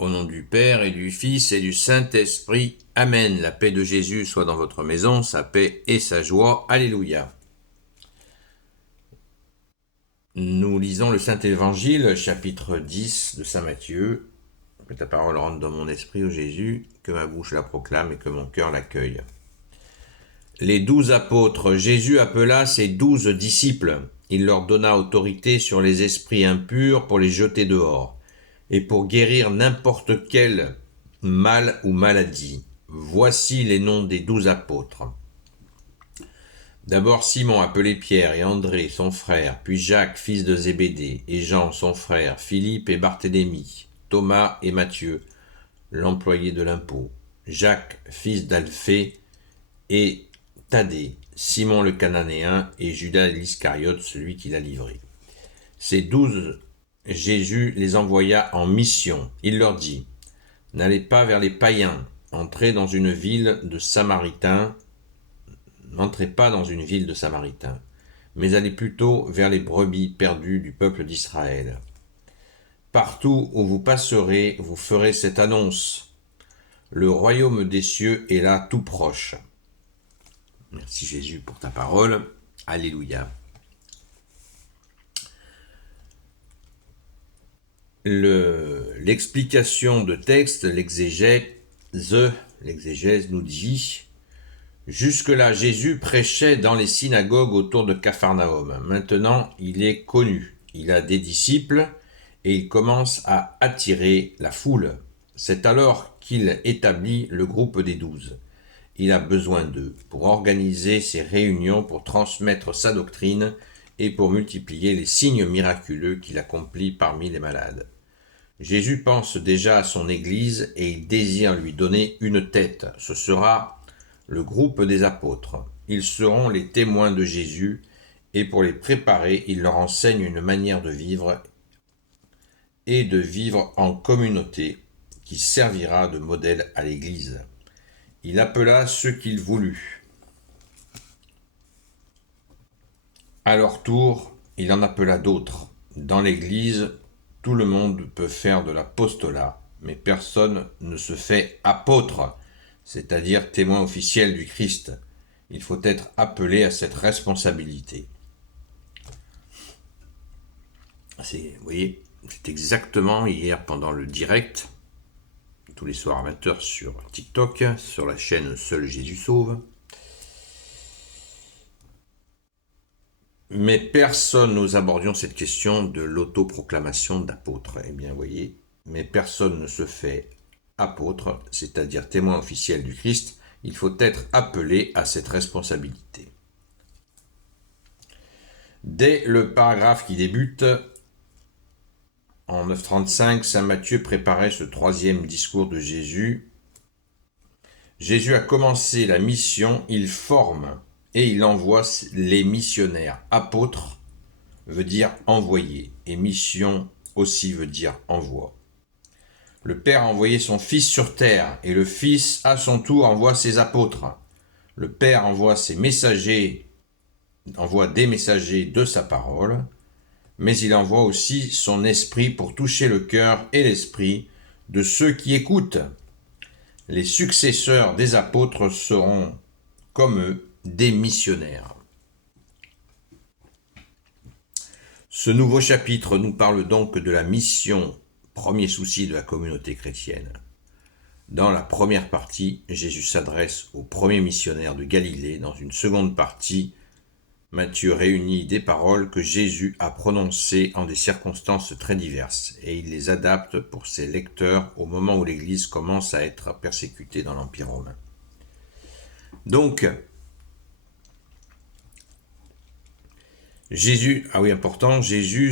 Au nom du Père et du Fils et du Saint-Esprit. Amen. La paix de Jésus soit dans votre maison, sa paix et sa joie. Alléluia. Nous lisons le Saint-Évangile, chapitre 10 de Saint Matthieu. Que ta parole rentre dans mon esprit, ô Jésus, que ma bouche la proclame et que mon cœur l'accueille. Les 12 apôtres. Jésus appela ses 12 disciples. Il leur donna autorité sur les esprits impurs pour les jeter dehors et pour guérir n'importe quel mal ou maladie. Voici les noms des 12 apôtres. D'abord Simon, appelé Pierre, et André, son frère, puis Jacques, fils de Zébédée, et Jean, son frère, Philippe et Barthélemy, Thomas et Matthieu, l'employé de l'impôt, Jacques, fils d'Alphée, et Thaddée, Simon le Cananéen, et Judas l'Iscariote, celui qui l'a livré. Ces 12, Jésus les envoya en mission. Il leur dit : « N'allez pas vers les païens, entrez pas dans une ville de Samaritains, mais allez plutôt vers les brebis perdues du peuple d'Israël. Partout où vous passerez, vous ferez cette annonce : le royaume des cieux est là tout proche. » Merci Jésus pour ta parole. Alléluia. L'explication de texte, l'exégèse nous dit : jusque-là, Jésus prêchait dans les synagogues autour de Capharnaüm. Maintenant, il est connu. Il a des disciples et il commence à attirer la foule. C'est alors qu'il établit le groupe des 12. Il a besoin d'eux pour organiser ses réunions, pour transmettre sa doctrine et pour multiplier les signes miraculeux qu'il accomplit parmi les malades. Jésus pense déjà à son Église et il désire lui donner une tête. Ce sera le groupe des apôtres. Ils seront les témoins de Jésus et pour les préparer, il leur enseigne une manière de vivre et de vivre en communauté qui servira de modèle à l'Église. Il appela ceux qu'il voulut. À leur tour, il en appela d'autres. Dans l'Église, tout le monde peut faire de l'apostolat, mais personne ne se fait apôtre, c'est-à-dire témoin officiel du Christ. Il faut être appelé à cette responsabilité. Vous voyez, c'est exactement hier pendant le direct, tous les soirs à 20h sur TikTok, sur la chaîne Seul Jésus Sauve. Mais personne, nous abordions cette question de l'autoproclamation d'apôtre. Eh bien, vous voyez, mais personne ne se fait apôtre, c'est-à-dire témoin officiel du Christ. Il faut être appelé à cette responsabilité. Dès le paragraphe qui débute, en 9:35, saint Matthieu préparait ce troisième discours de Jésus. Jésus a commencé la mission, il forme et il envoie les missionnaires. Apôtre veut dire envoyer et mission aussi veut dire envoi. Le Père a envoyé son Fils sur terre et le Fils à son tour envoie ses apôtres. Le Père envoie des messagers de sa parole, mais il envoie aussi son esprit pour toucher le cœur et l'esprit de ceux qui écoutent. Les successeurs des apôtres seront, comme eux, des missionnaires. Ce nouveau chapitre nous parle donc de la mission, premier souci de la communauté chrétienne. Dans la première partie, Jésus s'adresse aux premiers missionnaires de Galilée. Dans une seconde partie, Matthieu réunit des paroles que Jésus a prononcées en des circonstances très diverses et il les adapte pour ses lecteurs au moment où l'Église commence à être persécutée dans l'Empire romain. Donc, Jésus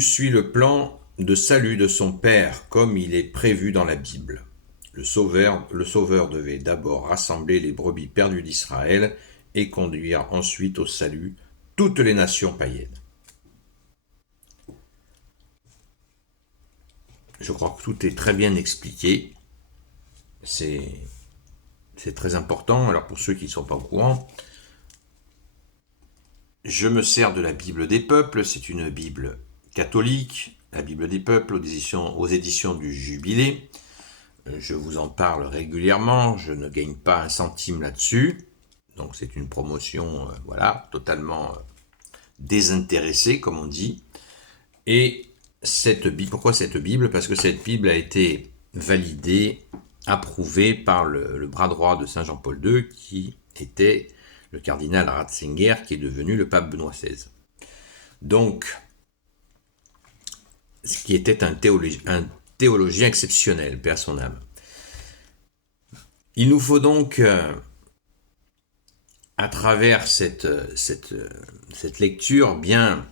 suit le plan de salut de son Père comme il est prévu dans la Bible. Le Sauveur devait d'abord rassembler les brebis perdues d'Israël et conduire ensuite au salut toutes les nations païennes. Je crois que tout est très bien expliqué. C'est très important. Alors pour ceux qui ne sont pas au courant, je me sers de la Bible des peuples. C'est une Bible catholique, la Bible des peuples aux éditions du Jubilé. Je vous en parle régulièrement, je ne gagne pas un centime là-dessus. Donc c'est une promotion, voilà, totalement désintéressée, comme on dit. Et cette Bible, pourquoi cette Bible? Parce que cette Bible a été validée, approuvée par le bras droit de Saint Jean-Paul II, qui était le cardinal Ratzinger, qui est devenu le pape Benoît XVI. Donc, ce qui était un théologien exceptionnel, paix à son âme. Il nous faut donc, à travers cette lecture, bien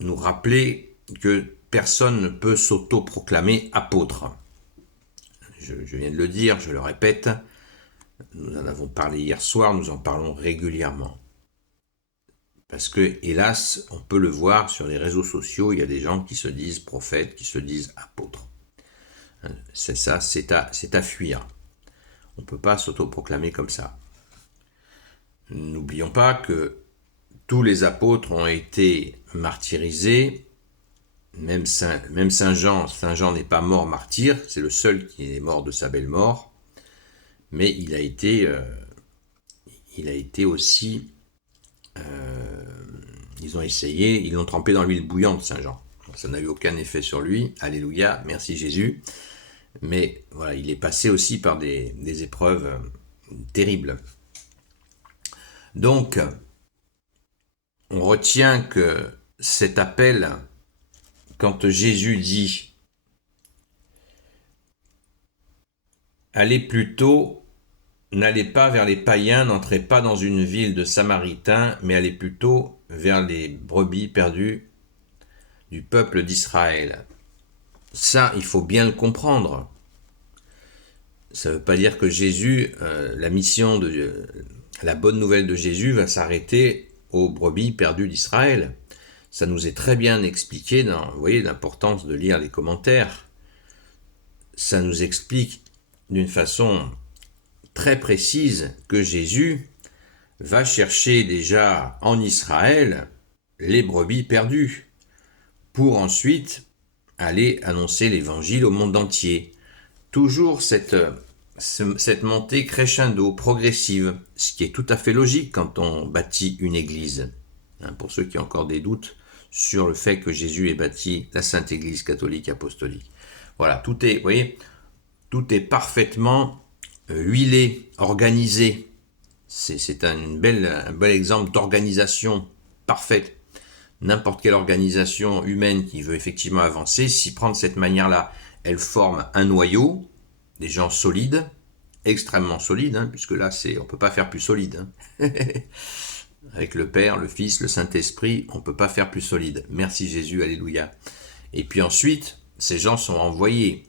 nous rappeler que personne ne peut s'auto-proclamer apôtre. Je viens de le dire, je le répète, nous en avons parlé hier soir, nous en parlons régulièrement. Parce que, hélas, on peut le voir sur les réseaux sociaux, il y a des gens qui se disent prophètes, qui se disent apôtres. C'est ça, c'est à fuir. On ne peut pas s'autoproclamer comme ça. N'oublions pas que tous les apôtres ont été martyrisés, même Saint Jean n'est pas mort martyr, c'est le seul qui est mort de sa belle mort, mais il a été aussi, ils ont essayé, ils l'ont trempé dans l'huile bouillante, Saint Jean. Ça n'a eu aucun effet sur lui, alléluia, merci Jésus, mais voilà, il est passé aussi par des épreuves terribles. Donc, on retient que cet appel, quand Jésus dit « Allez plutôt, n'allez pas vers les païens, n'entrez pas dans une ville de Samaritains, mais allez plutôt vers les brebis perdues du peuple d'Israël. » Ça, il faut bien le comprendre. Ça ne veut pas dire que Jésus, la mission de la bonne nouvelle de Jésus va s'arrêter aux brebis perdues d'Israël. Ça nous est très bien expliqué vous voyez l'importance de lire les commentaires. Ça nous explique d'une façon très précise que Jésus va chercher déjà en Israël les brebis perdues pour ensuite aller annoncer l'évangile au monde entier. Toujours cette montée crescendo, progressive, ce qui est tout à fait logique quand on bâtit une église. Pour ceux qui ont encore des doutes sur le fait que Jésus ait bâti la Sainte Église catholique apostolique. Voilà, tout est, vous voyez, tout est parfaitement huilé, organisé. C'est un bel exemple d'organisation parfaite. N'importe quelle organisation humaine qui veut effectivement avancer, s'y prend de cette manière-là, elle forme un noyau, des gens solides, extrêmement solides, puisque là, on ne peut pas faire plus solide. Avec le Père, le Fils, le Saint-Esprit, on ne peut pas faire plus solide. Merci Jésus, alléluia. Et puis ensuite, ces gens sont envoyés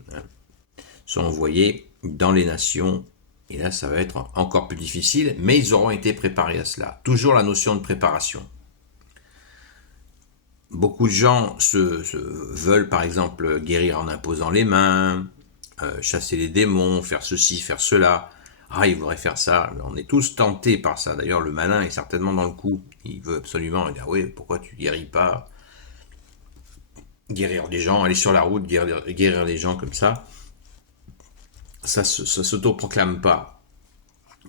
dans les nations, et là, ça va être encore plus difficile, mais ils auront été préparés à cela. Toujours la notion de préparation. Beaucoup de gens veulent, par exemple, guérir en imposant les mains, chasser les démons, faire ceci, faire cela. Ah, il voudrait faire ça. On est tous tentés par ça. D'ailleurs, le malin est certainement dans le coup. Il veut absolument dire, oui, pourquoi tu guéris pas? Guérir les gens, aller sur la route, guérir les gens comme ça. Ça s'auto-proclame pas.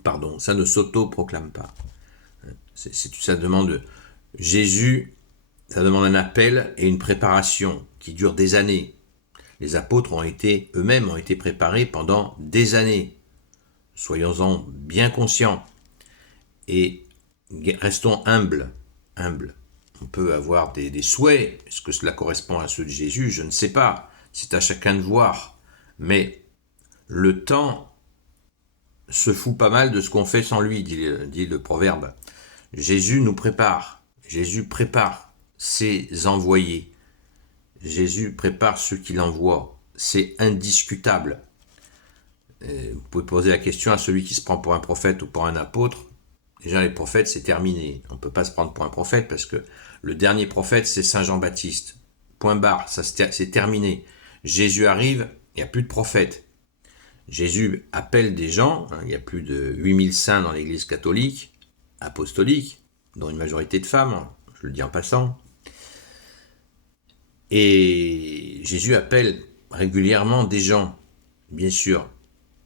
Pardon, ça ne s'auto-proclame pas. Ça demande Jésus, ça demande un appel et une préparation qui dure des années. Les apôtres eux-mêmes ont été préparés pendant des années. Soyons-en bien conscients et restons humbles. On peut avoir des souhaits, est-ce que cela correspond à ceux de Jésus? Je ne sais pas, c'est à chacun de voir. Mais le temps se fout pas mal de ce qu'on fait sans lui, dit le proverbe. Jésus nous prépare, Jésus prépare ses envoyés, Jésus prépare ceux qu'il envoie, c'est indiscutable. Vous pouvez poser la question à celui qui se prend pour un prophète ou pour un apôtre. Déjà, les prophètes, c'est terminé. On ne peut pas se prendre pour un prophète parce que le dernier prophète, c'est Saint Jean-Baptiste. Point barre, c'est terminé. Jésus arrive, il n'y a plus de prophètes. Jésus appelle des gens, il y a plus de 8000 saints dans l'église catholique, apostolique, dont une majorité de femmes, je le dis en passant. Et Jésus appelle régulièrement des gens bien sûr.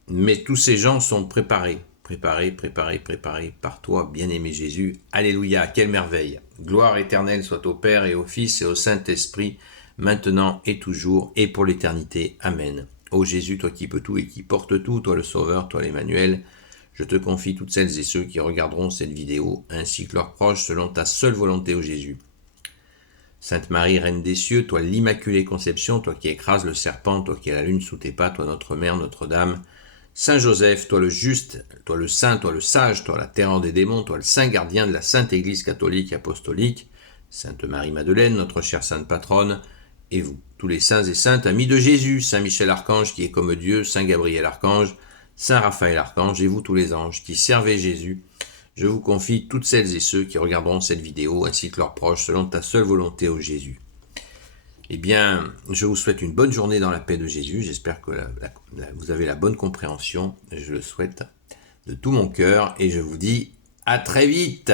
Mais tous ces gens sont préparés par toi, bien-aimé Jésus. Alléluia, quelle merveille. Gloire éternelle soit au Père et au Fils et au Saint-Esprit, maintenant et toujours et pour l'éternité. Amen. Ô Jésus, toi qui peux tout et qui portes tout, toi le Sauveur, toi l'Emmanuel, je te confie toutes celles et ceux qui regarderont cette vidéo, ainsi que leurs proches, selon ta seule volonté, ô Jésus. Sainte Marie, Reine des cieux, toi l'Immaculée Conception, toi qui écrases le serpent, toi qui as la lune sous tes pas, toi notre Mère, Notre-Dame, Saint Joseph, toi le juste, toi le saint, toi le sage, toi la terreur des démons, toi le saint gardien de la Sainte Église catholique et apostolique, Sainte Marie-Madeleine, notre chère sainte patronne, et vous, tous les saints et saintes, amis de Jésus, Saint Michel Archange qui est comme Dieu, Saint Gabriel Archange, Saint Raphaël Archange, et vous tous les anges qui servez Jésus, je vous confie toutes celles et ceux qui regarderont cette vidéo, ainsi que leurs proches, selon ta seule volonté, ô Jésus. Eh bien, je vous souhaite une bonne journée dans la paix de Jésus. J'espère que vous avez la bonne compréhension. Je le souhaite de tout mon cœur et je vous dis à très vite.